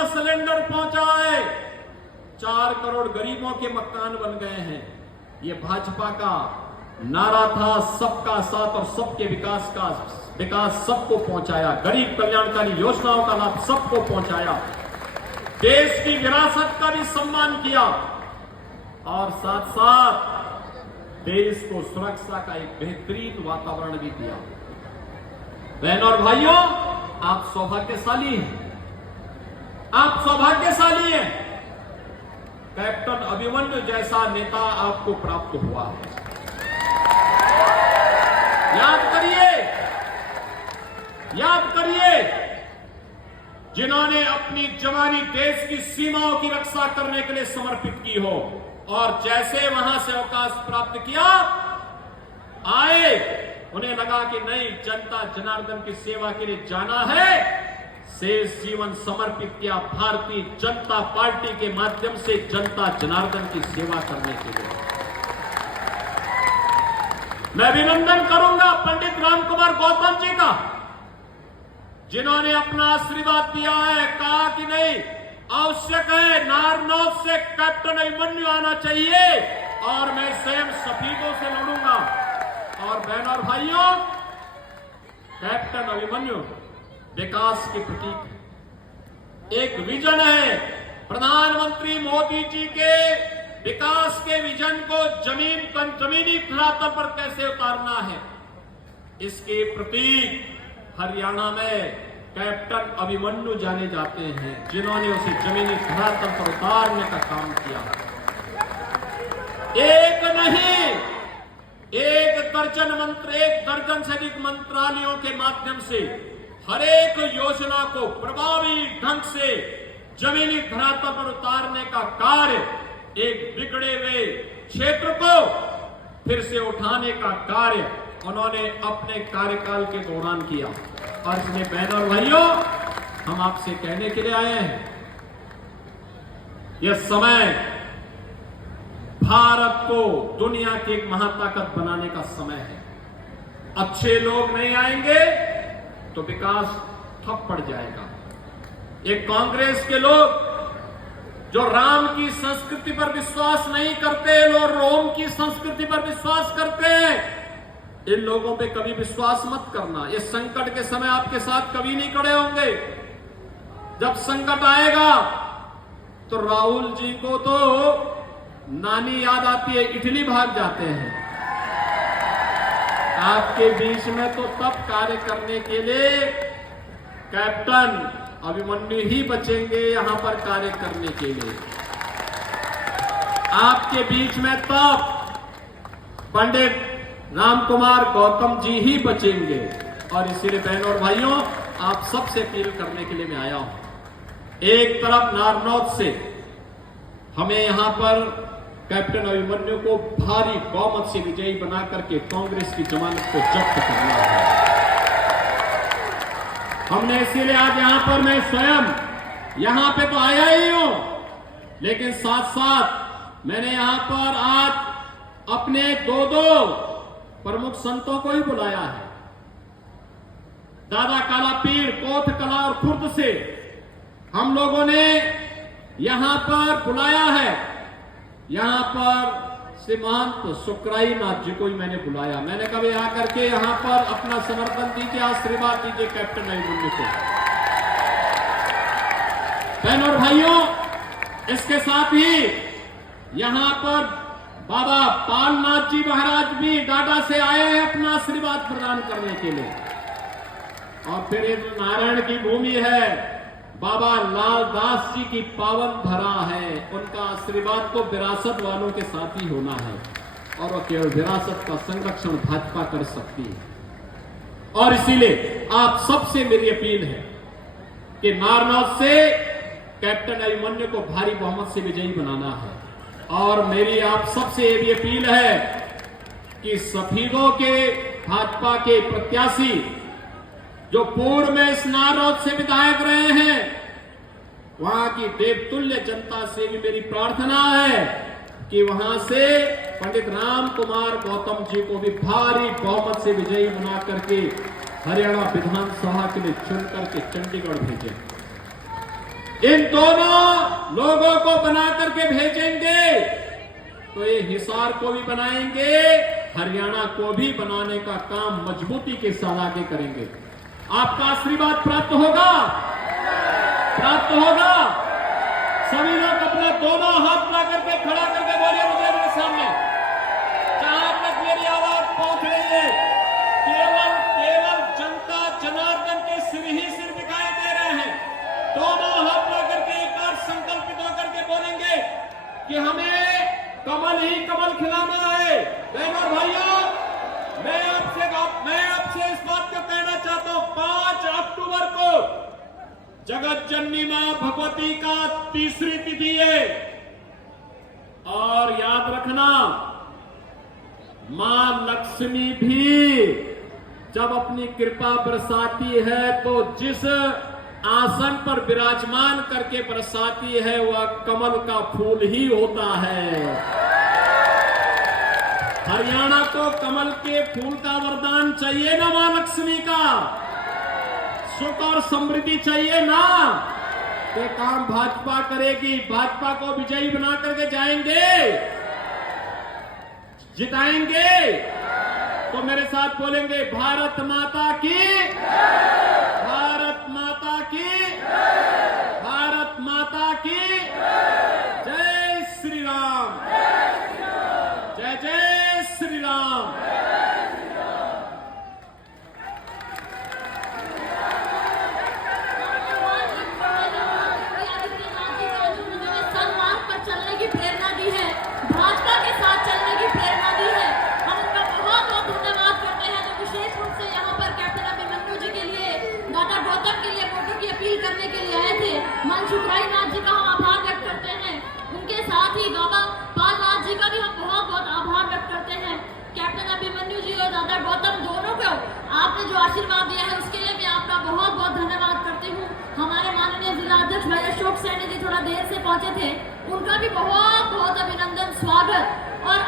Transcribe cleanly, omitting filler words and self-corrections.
का सिलेंडर पहुंचा है, 4 करोड़ गरीबों के मकान बन गए हैं। ये भाजपा का नारा था, सबका साथ और सबके विकास का विकास सबको पहुंचाया, गरीब कल्याणकारी योजनाओं का लाभ सबको पहुंचाया, देश की विरासत का भी सम्मान किया और साथ साथ देश को सुरक्षा का एक बेहतरीन वातावरण भी दिया। बहनों और भाइयों, आप सौभाग्यशाली हैं, आप सौभाग्यशाली हैं। कैप्टन अभिमन्यु जैसा नेता आपको प्राप्त हुआ है। याद करिए जिन्होंने अपनी जवानी देश की सीमाओं की रक्षा करने के लिए समर्पित की हो और जैसे वहां से अवकाश प्राप्त किया, आए, उन्हें लगा कि नहीं, जनता जनार्दन की सेवा के लिए जाना है, शेष जीवन समर्पित किया भारतीय जनता पार्टी के माध्यम से जनता जनार्दन की सेवा करने के लिए। मैं अभिनंदन करूंगा पंडित रामकुमार गौतम जी का, जिन्होंने अपना आशीर्वाद दिया है, कहा कि नहीं, आवश्यक है, नारनौत से कैप्टन अभिमन्यु आना चाहिए और मैं स्वयं सफीदों से लड़ूंगा। और बहनों और भाइयों, कैप्टन अभिमन्यु विकास के प्रतीक है, एक विजन है। प्रधानमंत्री मोदी जी के विकास के विजन को जमीनी धरातल पर कैसे उतारना है, इसके प्रतीक हरियाणा में कैप्टन अभिमन्यु जाने जाते हैं, जिन्होंने उसे जमीनी धरातल पर उतारने का काम किया। एक नहीं, एक दर्जन से अधिक मंत्रालयों के माध्यम से हर एक योजना को प्रभावी ढंग से जमीनी धरातल पर उतारने का कार्य, एक बिगड़े हुए क्षेत्र को फिर से उठाने का कार्य उन्होंने अपने कार्यकाल के दौरान किया। और इसलिए बहनों और भाइयों, हम आपसे कहने के लिए आए हैं, यह समय भारत को दुनिया की एक महाताकत बनाने का समय है। अच्छे लोग नहीं आएंगे तो विकास ठप पड़ जाएगा। ये कांग्रेस के लोग जो राम की संस्कृति पर विश्वास नहीं करते और रोम की संस्कृति पर विश्वास करते हैं, इन लोगों पे कभी विश्वास मत करना। ये संकट के समय आपके साथ कभी नहीं खड़े होंगे। जब संकट आएगा तो राहुल जी को तो नानी याद आती है, इटली भाग जाते हैं। आपके बीच में तो तब कार्य करने के लिए कैप्टन अभिमन्यु ही बचेंगे, यहां पर कार्य करने के लिए। आपके बीच में तब पंडित रामकुमार गौतम जी ही बचेंगे। और इसीलिए बहनों और भाइयों, आप सबसे अपील करने के लिए मैं आया हूं। एक तरफ नारनौत से हमें यहां पर कैप्टन अभिमन्यु को भारी बहुमत से विजयी बना करके कांग्रेस की जमानत को जब्त करना है। हमने इसीलिए आज यहां पर, मैं स्वयं यहां पे तो आया ही हूं, लेकिन साथ साथ मैंने यहां पर आज अपने दो प्रमुख संतों को ही बुलाया है। दादा काला पीर कोथ कला और खुर्द से हम लोगों ने यहां पर बुलाया है। यहां पर श्री महंत सुकराई नाथ जी को ही मैंने बुलाया। मैंने कभी आकर के यहां पर अपना समर्थन दीजिए, आशीर्वाद दीजिए कैप्टन अभिमन्यु को। बहनों और भाइयों, इसके साथ ही यहां पर बाबा पालनाथ जी महाराज भी डाडा से आए हैं अपना आशीर्वाद प्रदान करने के लिए। और फिर ये नारायण की भूमि है, बाबा लालदास जी की पावन धरा है, उनका आशीर्वाद तो विरासत वालों के साथ ही होना है और वो केवल विरासत का संरक्षण भाजपा कर सकती है। और इसीलिए आप सबसे मेरी अपील है कि नारनौत से कैप्टन अभिमन्यु को भारी बहुमत से विजयी बनाना है। और मेरी आप सबसे ये भी अपील है कि सफीदों के भाजपा के प्रत्याशी जो पूर्व में इस नारनौत से विधायक रहे हैं, वहां की देवतुल्य जनता से भी मेरी प्रार्थना है कि वहां से पंडित रामकुमार गौतम जी को भी भारी बहुमत से विजयी बना करके हरियाणा विधानसभा के लिए चुन करके चंडीगढ़ भेजें। इन दोनों लोगों को बना करके भेजेंगे तो ये हिसार को भी बनाएंगे, हरियाणा को भी बनाने का काम मजबूती के साथ आगे करेंगे। आपका आशीर्वाद प्राप्त होगा, प्राप्त होगा। सभी लोग अपना दोनों हाथ ला करके खड़ा करके बोलिए मुझे मेरे सामने, जहां तक मेरी आवाज पहुंच रही है, केवल केवल जनता जनार्दन के सिर ही सिर दिखाई दे रहे हैं। दोनों हाथ ला करके एक बार संकल्पित होकर के बोलेंगे कि हमें कमल ही कमल खिलाना है। बहनों और भाइयों, मैं आपसे इस बात को कहना चाहता हूं, 5 अक्टूबर को जगत जननी मां भगवती का तीसरी तिथि है। और याद रखना, मां लक्ष्मी भी जब अपनी कृपा बरसाती है तो जिस आसन पर विराजमान करके बरसाती है वह कमल का फूल ही होता है। हरियाणा को कमल के फूल का वरदान चाहिए ना मां लक्ष्मी का, सुख और समृद्धि चाहिए ना। ये काम भाजपा करेगी, भाजपा को विजयी बना करके जाएंगे, जिताएंगे। तो मेरे साथ बोलेंगे, भारत माता की, भारत माता की, भारत माता की जय श्री राम, जय जय श्री राम। चलने की प्रेरणा दी है, भाजपा के साथ चलने की प्रेरणा दी है। हम उनका बहुत बहुत धन्यवाद करते हैं, जो विशेष रूप से यहाँ पर कैप्टन अभिमन्यु जी के लिए, डॉक्टर गौतम के लिए वोटों की अपील करने के लिए आए थे। मन शुक्राईनाथ जी का हम आभार व्यक्त करते हैं। उनके साथ ही बाबा पालनाथ जी का भी हम बहुत बहुत आभार व्यक्त करते हैं। कैप्टन अभिमन्यु जी और डॉक्टर गौतम दोनों को आपने जो आशीर्वाद दिया है उसके लिए मैं आपका बहुत बहुत धन्यवाद करती हूँ। हमारे माननीय जिला अध्यक्ष भाई अशोक सैनी जी थोड़ा देर से पहुंचे थे, उनका भी बहुत बहुत अभिनंदन, स्वागत। और